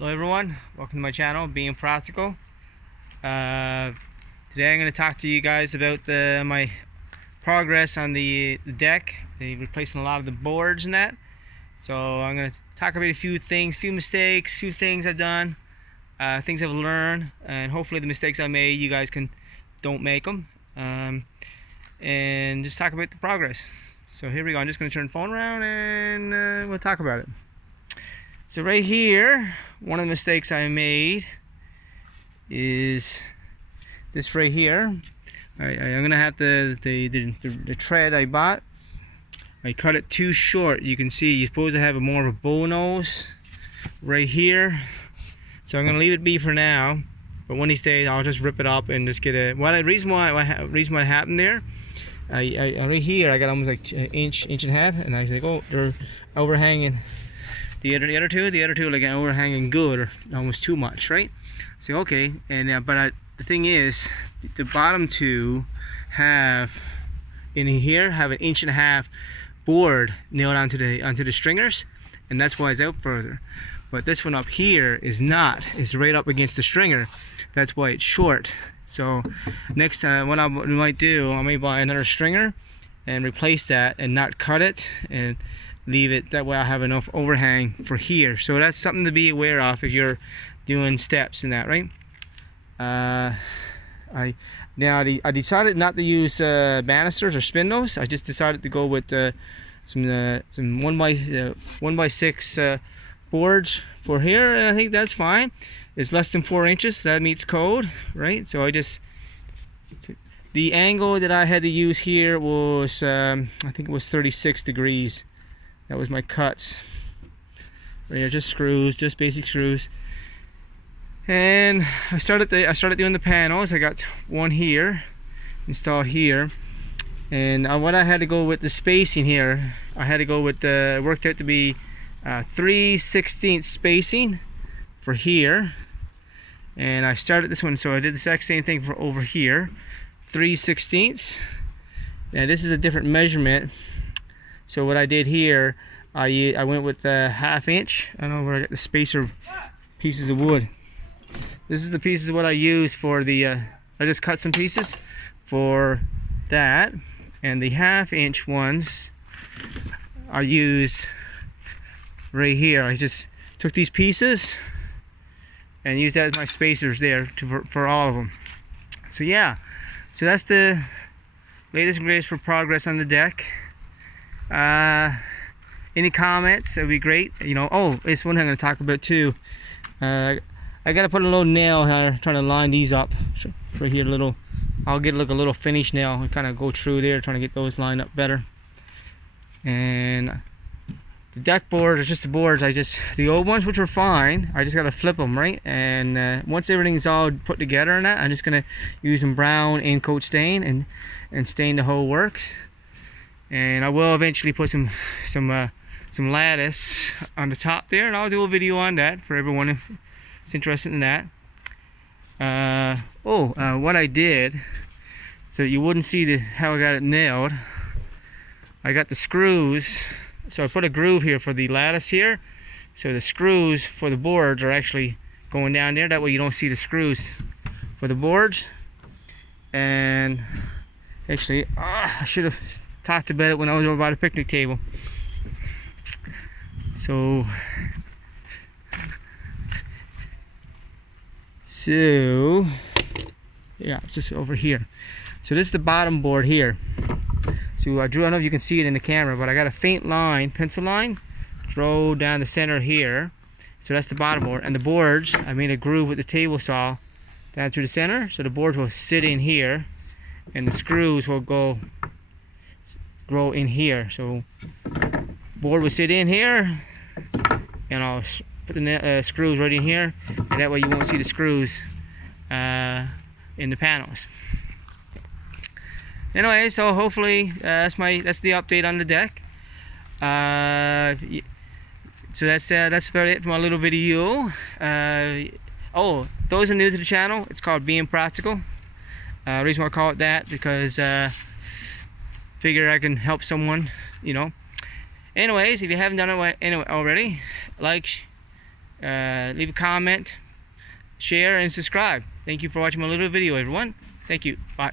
Hello everyone, welcome to my channel, Being Practical. Today I'm going to talk to you guys about my progress on the deck. They're replacing a lot of the boards and that. So I'm going to talk about a few things, few mistakes, few things I've done, things I've learned, and hopefully the mistakes I made, you guys don't make them. And just talk about the progress. So here we go, I'm just going to turn the phone around and we'll talk about it. So right here, one of the mistakes I made is this right here. I'm gonna have the tread I bought. I cut it too short. You can see you're supposed to have more of a bow nose right here. So I'm gonna leave it be for now. But one of these days I'll just rip it up and just get a. Reason why happened there. Right here I got almost like an inch and a half, and I was like, oh, they're overhanging. The other two like overhanging good or almost too much, right? So okay, and the thing is, the bottom two have in here have an inch and a half board nailed onto the stringers, and that's why it's out further. But this one up here is not. It's right up against the stringer. That's why it's short. So next time, what I might do, I may buy another stringer and replace that and not cut it and leave it that way. I have enough overhang for here. So that's something to be aware of if you're doing steps and that, right? I decided not to use banisters or spindles. I just decided to go with some 1x6 boards for here, and I think that's fine. It's less than 4 inches. That meets code, right? So the angle that I had to use here was I think it was 36 degrees. That was my cuts. Right here, just screws, just basic screws. And I started doing the panels. I got one here, installed here. And what I had to go with the spacing here, I had to go with it worked out to be 3/16 spacing for here. And I started this one, so I did the exact same thing for over here, 3/16. Now this is a different measurement. So what I did here, I went with a 1/2 inch. I don't know where I got the spacer pieces of wood. This is the pieces of what I use for the, I just cut some pieces for that. And the 1/2 inch ones I use right here. I just took these pieces and used that as my spacers there for all of them. So yeah, so that's the latest and greatest for progress on the deck. Any comments? That'd be great. You know, oh, it's one thing I'm going to talk about too. I got to put a little nail here, trying to line these up for here. I'll get like a little finish nail and kind of go through there, trying to get those lined up better. And the deck boards are just the boards. The old ones, which were fine, I just got to flip them, right? And once everything's all put together and that, I'm just going to use some brown ink coat stain and stain the whole works. And I will eventually put some lattice on the top there, and I'll do a video on that for everyone if it's interested in that. What I did, so you wouldn't see how I got it nailed, I got the screws. So I put a groove here for the lattice here, so the screws for the boards are actually going down there. That way you don't see the screws for the boards. And actually, I should have talked about it when I was over by the picnic table. So yeah, it's just over here. So this is the bottom board here. So I don't know if you can see it in the camera, but I got a faint line, pencil line, draw down the center here. So that's the bottom board. And the boards, I made a groove with the table saw down through the center. So the boards will sit in here, and the screws will grow in here. So board will sit in here, and I'll put the screws right in here, and that way you won't see the screws in the panels. Anyway, so hopefully that's the update on the deck. So that's about it for my little video. Those are new to the channel, it's called Being Practical. The reason why I call it that, because figure I can help someone, you know. Anyways, if you haven't done it already, like leave a comment, share, and subscribe. Thank you for watching my little video, everyone. Thank you. Bye.